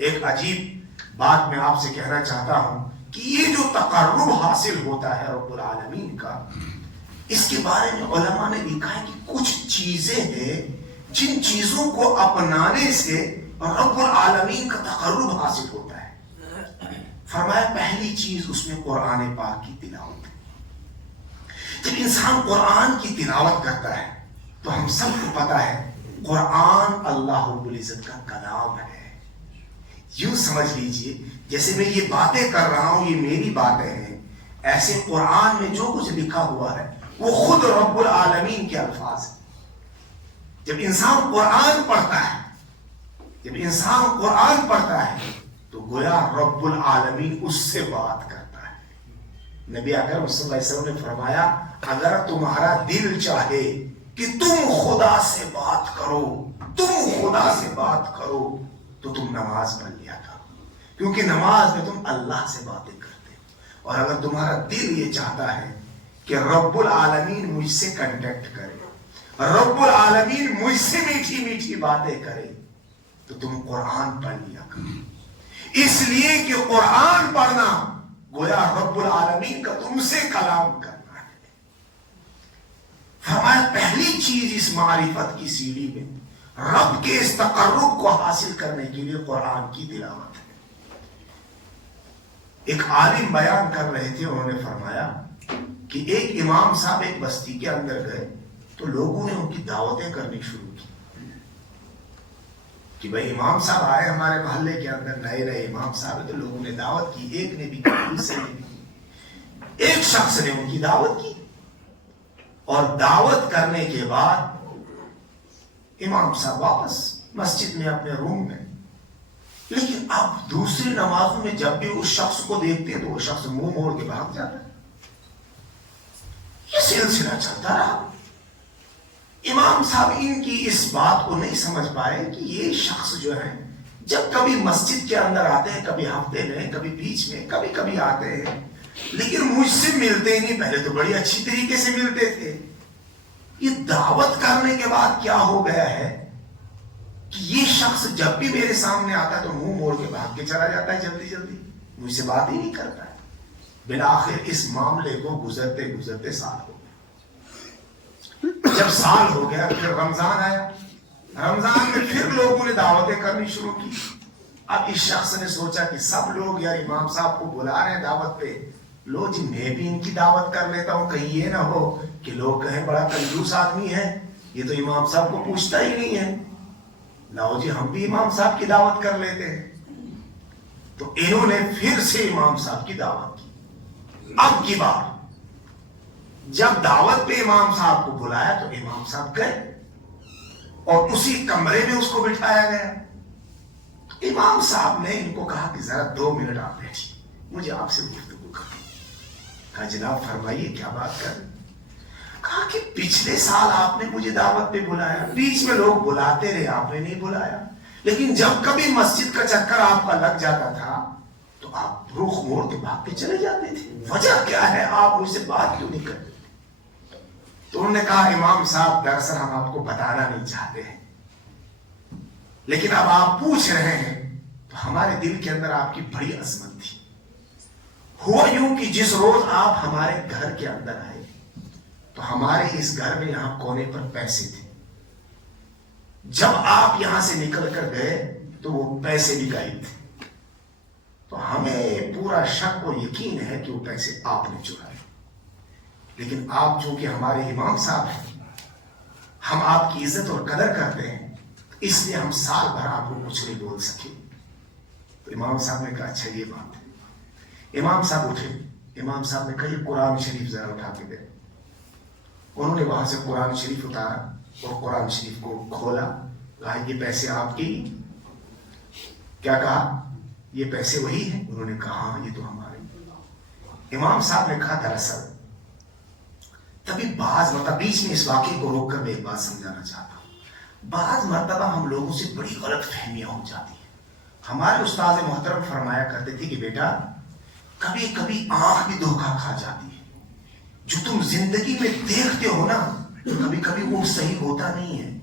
ایک عجیب بات میں آپ سے کہنا چاہتا ہوں کہ یہ جو تقرب حاصل ہوتا ہے رب العالمین کا، اس کے بارے میں علماء نے لکھا ہے کہ کچھ چیزیں ہیں جن چیزوں کو اپنانے سے رب العالمین کا تقرب حاصل ہوتا ہے۔ فرمایا پہلی چیز اس میں قرآن پاک کی تلاوت ہے۔ جب انسان قرآن کی تلاوت کرتا ہے تو ہم سب کو پتا ہے قرآن اللہ رب العزت کا کلام ہے۔ یوں سمجھ لیجئے جیسے میں یہ باتیں کر رہا ہوں یہ میری باتیں ہیں، ایسے قرآن میں جو کچھ لکھا ہوا ہے وہ خود رب العالمین کے الفاظ ہیں۔ جب انسان قرآن پڑھتا ہے تو گویا رب العالمین اس سے بات کرتا ہے۔ نبی اکرم صلی اللہ علیہ وسلم نے فرمایا اگر تمہارا دل چاہے کہ تم خدا سے بات کرو تو تم نماز پڑھ لیا کرو، کیونکہ نماز میں تم اللہ سے باتیں کرتے ہو۔ اور اگر تمہارا دل یہ چاہتا ہے کہ رب العالمین مجھ سے کنٹیکٹ کرے، رب العالمین مجھ سے میٹھی میٹھی باتیں کرے، تو تم قرآن پڑھ لیا کرو۔ اس لیے کہ قرآن پڑھنا گویا رب العالمین کا تم سے کلام کرنا ہے۔ فرمایا پہلی چیز اس معرفت کی سیڑھی میں رب کے اس تقرب کو حاصل کرنے کے لیے قرآن کی تلاوت ہے۔ ایک عالم بیان کر رہے تھے، انہوں نے فرمایا کہ ایک امام صاحب ایک بستی کے اندر گئے تو لوگوں نے ان کی دعوتیں کرنی شروع کی کہ بھائی امام صاحب آئے ہمارے محلے کے اندر، نئے امام صاحب، تو لوگوں نے دعوت کی، ایک نے بھی کی، دوسرے نے بھی کی۔ ایک شخص نے ان کی دعوت کی اور دعوت کرنے کے بعد امام صاحب واپس مسجد میں اپنے روم میں، لیکن اب دوسری نمازوں میں جب بھی اس شخص کو دیکھتے ہیں تو وہ شخص منہ موڑ کے بھاگ جاتا ہے۔ یہ سلسلہ چلتا رہا۔ امام صاحب ان کی اس بات کو نہیں سمجھ پائے کہ یہ شخص جو ہے جب کبھی مسجد کے اندر آتے ہیں، کبھی ہفتے میں، کبھی بیچ میں، کبھی آتے ہیں، لیکن مجھ سے ملتے ہی نہیں۔ پہلے تو بڑی اچھی طریقے سے ملتے تھے، یہ دعوت کرنے کے بعد کیا ہو گیا ہے کہ یہ شخص جب بھی میرے سامنے آتا ہے تو منہ موڑ کے بھاگ کے چلا جاتا ہے، جلدی مجھ سے بات ہی نہیں کرتا ہے۔ بالآخر اس معاملے کو گزرتے سال ہو گیا۔ جب سال ہو گیا پھر رمضان آیا، رمضان میں پھر لوگوں نے دعوتیں کرنی شروع کی۔ اب اس شخص نے سوچا کہ سب لوگ یار امام صاحب کو بلا رہے ہیں دعوت پہ، لو جی میں بھی ان کی دعوت کر لیتا ہوں، کہیں یہ نہ ہو کہ لوگ کہیں بڑا کنجوس آدمی ہے، یہ تو امام صاحب کو پوچھتا ہی نہیں ہے، لاؤ جی ہم بھی امام صاحب کی دعوت کر لیتے ہیں۔ تو انہوں نے پھر سے امام صاحب کی دعوت کی۔ اب کی بار جب دعوت پہ امام صاحب کو بلایا تو امام صاحب گئے اور اسی کمرے میں اس کو بٹھایا گیا۔ امام صاحب نے ان کو کہا کہ ذرا 2 منٹ آپ بیٹھیے، مجھے آپ سے گفتگو کرنی۔ کہا جناب فرمائیے کیا بات کر رہے؟ کہا کہ پچھلے سال آپ نے مجھے دعوت پہ بلایا، بیچ میں لوگ بلاتے رہے، آپ نے نہیں بلایا، لیکن جب کبھی مسجد کا چکر آپ کا لگ جاتا تھا تو آپ رخ موڑ کے بھاگ کے چلے جاتے تھے، وجہ کیا ہے؟ آپ مجھ سے بات کیوں نہیں کرتے؟ تو انہوں نے کہا امام صاحب دراصل ہم آپ کو بتانا نہیں چاہتے ہیں، لیکن اب آپ پوچھ رہے ہیں تو ہمارے دل کے اندر آپ کی بڑی عظمت تھی۔ ہوا یوں کہ جس روز آپ ہمارے گھر کے اندر آئے تو ہمارے اس گھر میں یہاں کونے پر پیسے تھے، جب آپ یہاں سے نکل کر گئے تو وہ پیسے بھی غائب تھے، تو ہمیں پورا شک و یقین ہے کہ وہ پیسے آپ نے چرائے، لیکن آپ چونکہ ہمارے امام صاحب ہیں، ہم آپ کی عزت اور قدر کرتے ہیں، اس لیے ہم سال بھر آپ کو کچھ نہیں بول سکے۔ تو امام صاحب نے کہا اچھا یہ بات ہے۔ امام صاحب اٹھے، امام صاحب نے کہا یہ قرآن شریف ذرا اٹھا کے دے۔ انہوں نے وہاں سے قرآن شریف اتارا اور قرآن شریف کو کھولا، کہا یہ پیسے آپ کے ہی؟ کیا کہا یہ پیسے وہی ہیں؟ انہوں نے کہا ہاں یہ تو ہمارے۔ امام صاحب نے کہا دراصل تبھی بعض مرتبہ، بیچ میں اس واقعے کو روک کر میں ایک بات سمجھانا چاہتا ہوں، بعض مرتبہ ہم لوگوں سے بڑی غلط فہمیاں ہو جاتی ہیں۔ ہمارے استاد محترم فرمایا کرتے تھے کہ بیٹا کبھی کبھی آنکھ بھی دھوکہ کھا جاتی ہے، جو تم زندگی میں دیکھتے ہو نا کبھی کبھی وہ صحیح ہوتا نہیں ہے،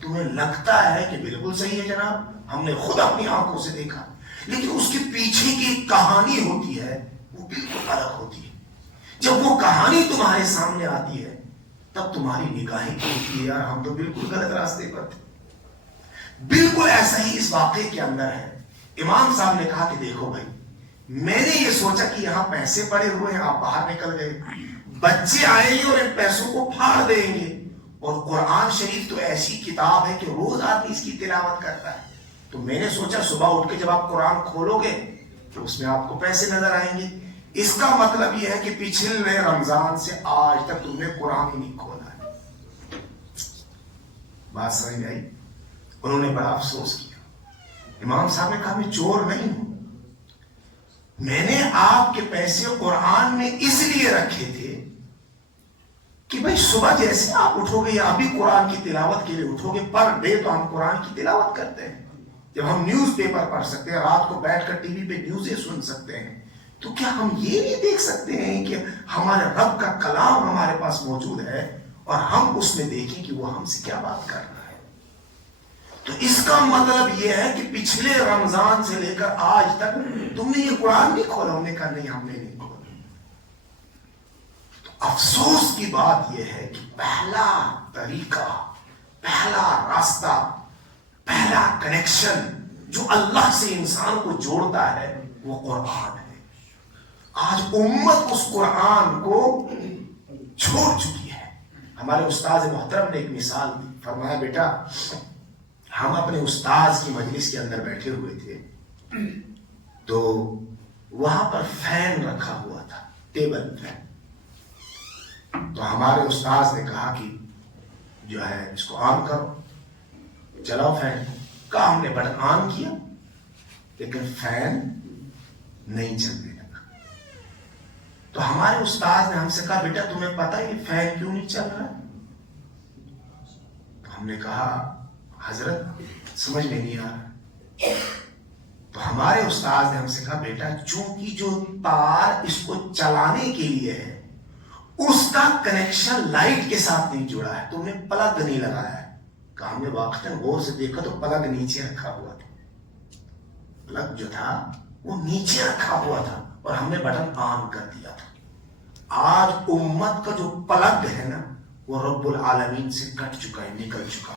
تمہیں لگتا ہے کہ بالکل صحیح ہے جناب، ہم نے خود اپنی آنکھوں سے دیکھا، لیکن اس کے پیچھے کی ایک کہانی ہوتی ہے، وہ بالکل الگ ہوتی ہے۔ جب وہ کہانی تمہارے سامنے آتی ہے تب تمہاری نگاہیں کھلتی ہے، یار ہم تو بالکل غلط راستے پر تھے۔ بالکل ایسا ہی اس واقعے کے اندر ہے۔ امام صاحب نے کہا کہ دیکھو بھائی، میں نے یہ سوچا کہ یہاں پیسے پڑے ہوئے ہیں، آپ باہر نکل گئے، بچے آئیں گے اور ان پیسوں کو پھاڑ دیں گے، اور قرآن شریف تو ایسی کتاب ہے کہ روز آدمی اس کی تلاوت کرتا ہے، تو میں نے سوچا صبح اٹھ کے جب آپ قرآن کھولو گے تو اس میں آپ کو پیسے نظر آئیں گے۔ اس کا مطلب یہ ہے کہ پچھلے رمضان سے آج تک تم نے قرآن ہی نہیں کھولا ہے۔ بات سمجھ میں آئی؟ انہوں نے بڑا افسوس کیا۔ امام صاحب نے کہا میں چور نہیں ہوں، میں نے آپ کے پیسے قرآن میں اس لیے رکھے تھے کہ بھائی صبح جیسے آپ اٹھو گے یا ابھی قرآن کی تلاوت کے لیے اٹھو گے، پر ڈے تو ہم قرآن کی تلاوت کرتے ہیں، جب ہم نیوز پیپر پڑھ سکتے ہیں، رات کو بیٹھ کر ٹی وی پہ نیوزیں سن سکتے ہیں، تو کیا ہم یہ نہیں دیکھ سکتے ہیں کہ ہمارے رب کا کلام ہمارے پاس موجود ہے اور ہم اس میں دیکھیں کہ وہ ہم سے کیا بات کر رہا ہے؟ تو اس کا مطلب یہ ہے کہ پچھلے رمضان سے لے کر آج تک تم نے یہ قرآن نہیں کھولا؟ ہم نے کہا نہیں، ہم نے نہیں کھولا۔ تو افسوس کی بات یہ ہے کہ پہلا طریقہ، پہلا راستہ، پہلا کنیکشن جو اللہ سے انسان کو جوڑتا ہے وہ قرآن ہے۔ آج امت اس قرآن کو چھوڑ چکی ہے۔ ہمارے استاذ محترم نے ایک مثال دی، فرمایا بیٹا ہم اپنے استاذ کی مجلس کے اندر بیٹھے ہوئے تھے، تو وہاں پر فین رکھا ہوا تھا، ٹیبل فین، تو ہمارے استاذ نے کہا کہ جو ہے اس کو آن کرو، چلاؤ فین کا۔ ہم نے بٹن آن کیا لیکن فین نہیں چلنے لگا۔ تو ہمارے استاد نے ہم سے کہا بیٹا تمہیں پتہ ہے یہ فین کیوں نہیں چل رہا؟ تو ہم نے کہا حضرت سمجھ میں نہیں آ رہا۔ تو ہمارے استاد نے ہم سے کہا بیٹا چونکہ جو تار اس کو چلانے کے لیے ہے اس کا کنیکشن لائٹ کے ساتھ نہیں جڑا ہے، تم نے پلگ نہیں لگایا ہے۔ کہ ہم نے واقعاً غور سے دیکھا تو پلگ نیچے رکھا ہوا تھا، پلگ جو تھا وہ نیچے رکھا ہوا تھا اور ہم نے بٹن آن کر دیا تھا۔ آج امت کا جو پلگ ہے نا وہ رب العالمین سے کٹ چکا ہے، نکل چکا ہے۔